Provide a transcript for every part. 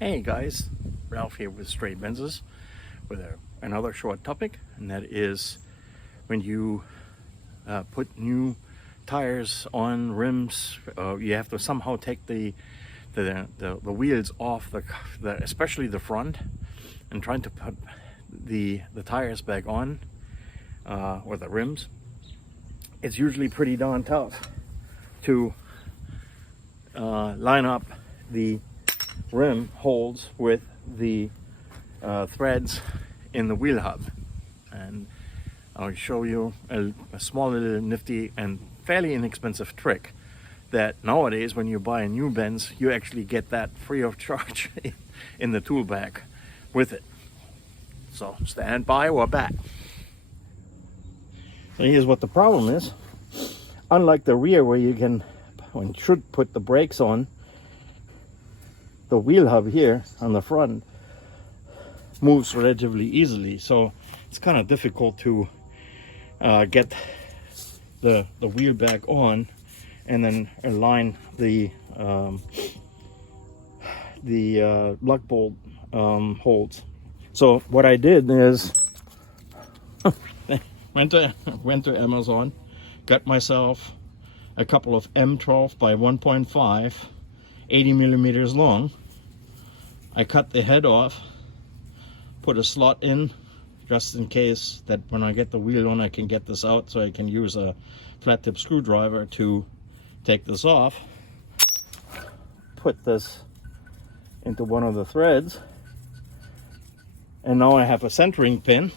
Hey guys, Ralph here with Stray Benzes with another short topic, and that is when you put new tires on rims, you have to somehow take the wheels off especially the front, and trying to put the tires back on, or the rims. It's usually pretty darn tough to line up the rim holes with the threads in the wheel hub, and I'll show you a small little nifty and fairly inexpensive trick that nowadays when you buy a new Benz you actually get that free of charge in the tool bag with it. So stand by, we're back. So here's what the problem is. Unlike the rear where you should put the brakes on, the wheel hub here on the front moves relatively easily, so it's kind of difficult to get the wheel back on and then align the lug bolt holds. So what I did is went to Amazon, got myself a couple of M12 by 1.5 80 millimeters long. I cut the head off, put a slot in just in case that when I get the wheel on I can get this out, so I can use a flat tip screwdriver to take this off. Put this into one of the threads, and now I have a centering pin,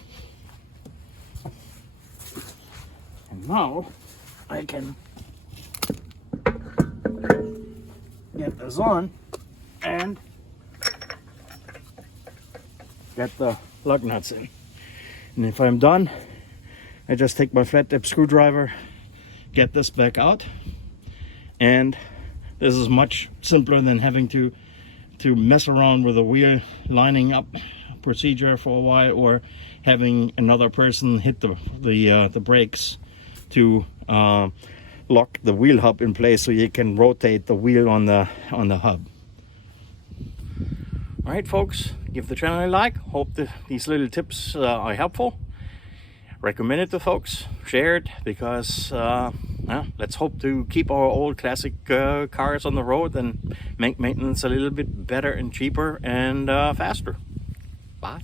and now I can get this on and get the lug nuts in. And if I'm done, I just take my flat tip screwdriver, get this back out, and this is much simpler than having to mess around with the wheel lining up procedure for a while, or having another person hit the brakes to lock the wheel hub in place so you can rotate the wheel on the hub. All right, folks, give the channel a like. Hope these little tips are helpful. Recommend it to folks. Share it, because let's hope to keep our old classic cars on the road and make maintenance a little bit better and cheaper and faster. Bye.